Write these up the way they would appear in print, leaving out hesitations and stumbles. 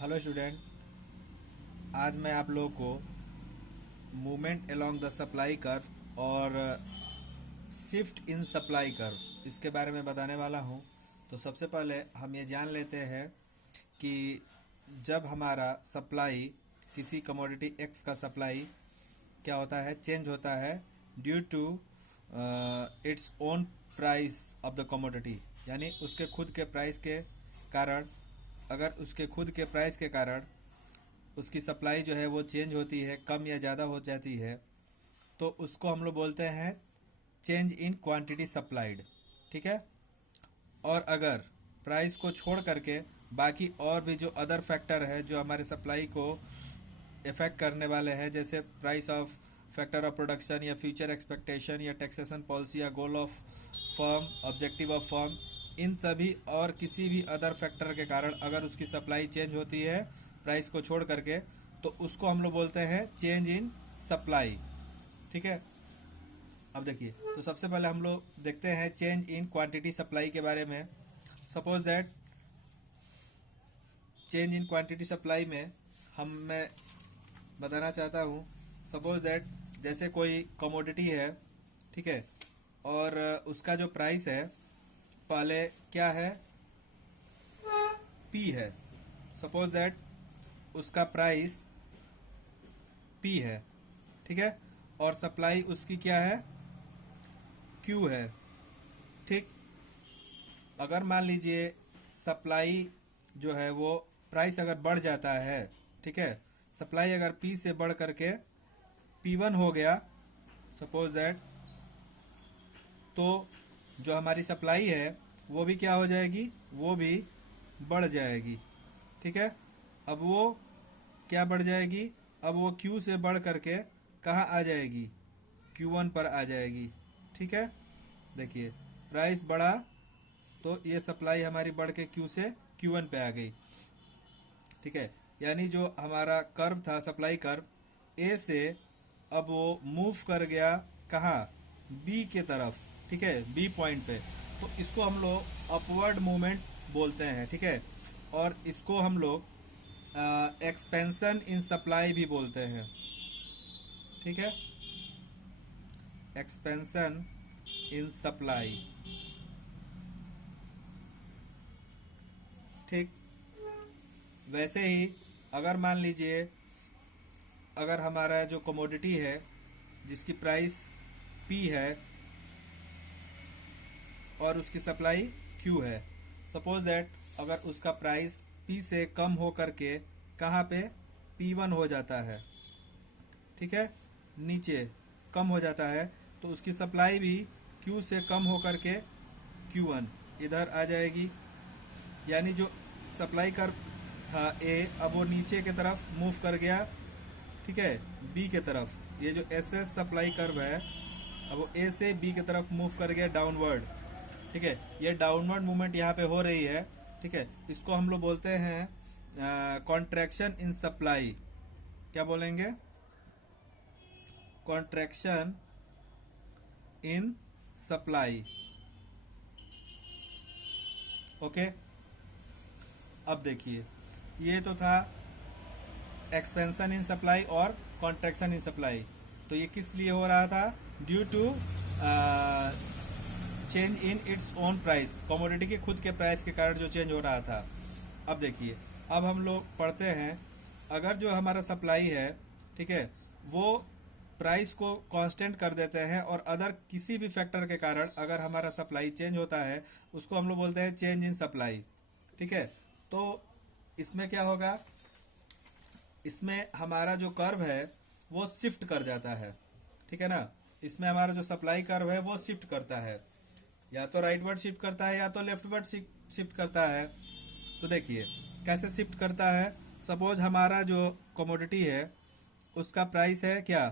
Hello student. आज मैं आप लोगों को movement along the supply curve और शिफ्ट इन सप्लाई कर्व इसके बारे में बताने वाला हूँ। तो सबसे पहले हम ये जान लेते हैं कि जब हमारा सप्लाई किसी कमोडिटी एक्स का सप्लाई क्या होता है, चेंज होता है due to its own price of the commodity, यानी उसके खुद के प्राइस के कारण। अगर उसके खुद के प्राइस के कारण उसकी सप्लाई जो है वो चेंज होती है, कम या ज़्यादा हो जाती है, तो उसको हम लोग बोलते हैं चेंज इन क्वांटिटी सप्लाइड। ठीक है। और अगर प्राइस को छोड़ करके बाकी और भी जो अदर फैक्टर है जो हमारे सप्लाई को इफेक्ट करने वाले हैं, जैसे price of factor of production या फ्यूचर एक्सपेक्टेशन या टैक्सेशन पॉलिसी या goal of firm, objective of firm, इन सभी और किसी भी अदर फैक्टर के कारण अगर उसकी सप्लाई चेंज होती है प्राइस को छोड़ करके, तो उसको हम लोग बोलते हैं चेंज इन सप्लाई। ठीक है। अब देखिए, तो सबसे पहले हम लोग देखते हैं चेंज इन क्वांटिटी सप्लाई के बारे में। Suppose that change in quantity supply में मैं बताना चाहता हूँ। सपोज दैट जैसे कोई कमोडिटी है, ठीक है, और उसका जो प्राइस है पहले क्या है, पी है। सपोज दैट उसका प्राइस पी है, ठीक है, और सप्लाई उसकी क्या है, क्यू है। ठीक। अगर मान लीजिए सप्लाई जो है वो प्राइस अगर बढ़ जाता है, ठीक है, सप्लाई अगर पी से बढ़ करके पी वन हो गया, सपोज दैट, तो जो हमारी सप्लाई है वो भी क्या हो जाएगी, वो भी बढ़ जाएगी। ठीक है। अब वो क्या बढ़ जाएगी, अब वो क्यू से बढ़ करके कहाँ आ जाएगी, क्यू वन पर आ जाएगी। ठीक है। देखिए, प्राइस बढ़ा तो ये सप्लाई हमारी बढ़ के क्यू से क्यू वन पे आ गई। ठीक है। यानी जो हमारा कर्व था, सप्लाई कर्व ए से अब वो मूव कर गया कहाँ, बी के तरफ। ठीक है, बी पॉइंट पे। तो इसको हम लोग अपवर्ड मूवमेंट बोलते हैं। ठीक है। और इसको हम लोग एक्सपेंशन इन सप्लाई भी बोलते हैं। ठीक है, एक्सपेंशन इन सप्लाई। ठीक। वैसे ही अगर मान लीजिए अगर हमारा जो कमोडिटी है जिसकी प्राइस पी है और उसकी सप्लाई क्यू है, सपोज दैट अगर उसका प्राइस पी से कम हो करके कहाँ पे, पी वन हो जाता है, ठीक है, नीचे कम हो जाता है, तो उसकी सप्लाई भी क्यू से कम हो करके क्यू वन इधर आ जाएगी। यानी जो सप्लाई कर था ए, अब वो नीचे की तरफ मूव कर गया, ठीक है, बी के तरफ। ये जो एस एस सप्लाई कर्व है, अब वो ए से बी की तरफ मूव कर गया डाउनवर्ड। ठीक है, ये डाउनवर्ड मूवमेंट यहाँ पे हो रही है। ठीक है, इसको हम लोग बोलते हैं कॉन्ट्रैक्शन इन सप्लाई। क्या बोलेंगे, कॉन्ट्रैक्शन इन सप्लाई। ओके। अब देखिए, ये तो था एक्सपेंशन इन सप्लाई और कॉन्ट्रैक्शन इन सप्लाई। तो ये किस लिए हो रहा था, due to change in its own price, commodity के खुद के प्राइस के कारण जो चेंज हो रहा था। अब देखिए, अब हम लोग पढ़ते हैं, अगर जो हमारा सप्लाई है, ठीक है, वो प्राइस को कांस्टेंट कर देते हैं और अदर किसी भी फैक्टर के कारण अगर हमारा सप्लाई चेंज होता है, उसको हम लोग बोलते हैं चेंज इन सप्लाई। ठीक है। तो इसमें क्या होगा, इसमें हमारा जो कर्व है वो शिफ्ट कर जाता है। ठीक है ना, इसमें हमारा जो सप्लाई कर्व है वो शिफ्ट करता है, या तो राइटवर्ड शिफ्ट करता है या तो लेफ्टवर्ड शिफ्ट करता है। तो देखिए कैसे शिफ्ट करता है। सपोज हमारा जो कमोडिटी है उसका प्राइस है क्या,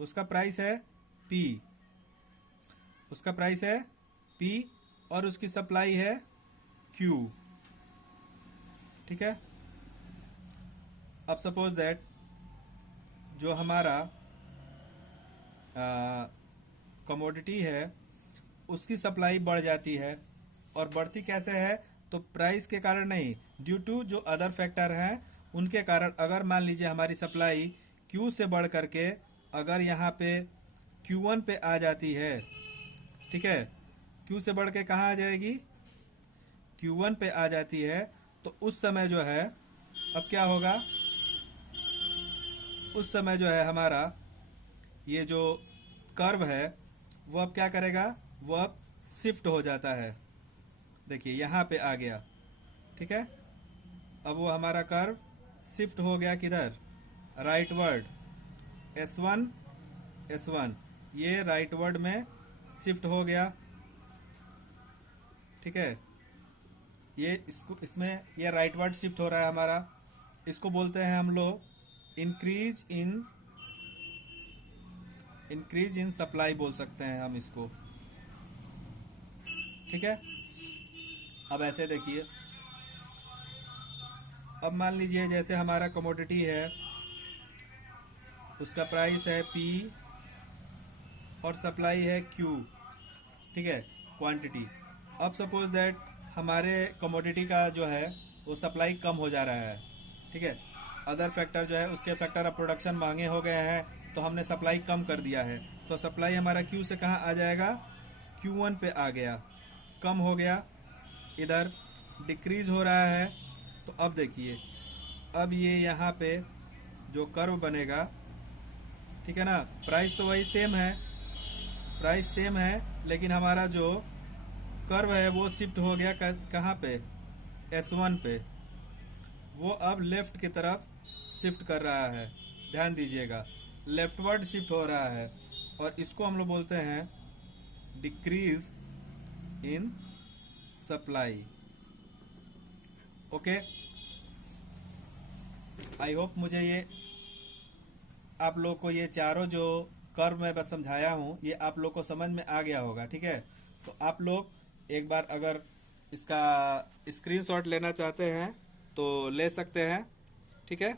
उसका प्राइस है पी, उसका प्राइस है पी और उसकी सप्लाई है क्यू। ठीक है। अब सपोज दैट जो हमारा कमोडिटी है उसकी सप्लाई बढ़ जाती है, और बढ़ती कैसे है, तो प्राइस के कारण नहीं, ड्यू टू जो अदर फैक्टर हैं उनके कारण। अगर मान लीजिए हमारी सप्लाई क्यू से बढ़ करके अगर यहाँ पे Q1 पे आ जाती है, ठीक है, क्यू से बढ़ के कहाँ आ जाएगी, Q1 पे आ जाती है, तो उस समय जो है अब क्या होगा, उस समय जो है हमारा ये जो कर्व है वो अब क्या करेगा, वो अब शिफ्ट हो जाता है। देखिए यहाँ पे आ गया, ठीक है, अब वो हमारा कर्व शिफ्ट हो गया किधर, राइट वर्ड, S1 S1, ये राइट वर्ड में शिफ्ट हो गया, ठीक है, ये इसको इसमें ये राइट वर्ड शिफ्ट हो रहा है हमारा। इसको बोलते हैं हम लोग इंक्रीज इन सप्लाई बोल सकते हैं हम इसको, ठीक है। अब ऐसे देखिए, अब मान लीजिए जैसे हमारा कमोडिटी है, उसका प्राइस है P और सप्लाई है Q, ठीक है, क्वांटिटी। अब सपोज दैट हमारे कमोडिटी का जो है वो सप्लाई कम हो जा रहा है, ठीक है, अदर फैक्टर जो है उसके फैक्टर ऑफ प्रोडक्शन महंगे हो गए हैं, तो हमने सप्लाई कम कर दिया है, तो सप्लाई हमारा Q से कहाँ आ जाएगा, Q1 पे आ गया, कम हो गया, इधर डिक्रीज हो रहा है। तो अब देखिए, अब ये यहाँ पे जो कर्व बनेगा, ठीक है ना, प्राइस तो वही सेम है, प्राइस सेम है, लेकिन हमारा जो कर्व है वो शिफ्ट हो गया कहाँ पे, S1 पे, वो अब लेफ्ट की तरफ शिफ्ट कर रहा है, ध्यान दीजिएगा, लेफ्टवर्ड शिफ्ट हो रहा है, और इसको हम लोग बोलते हैं decrease in supply. Okay, I hope मुझे ये आप लोग को ये चारों जो कर्व मैं बस समझाया हूँ ये आप लोग को समझ में आ गया होगा, ठीक है। तो आप लोग एक बार अगर इसका स्क्रीनशॉट लेना चाहते हैं तो ले सकते हैं, ठीक है।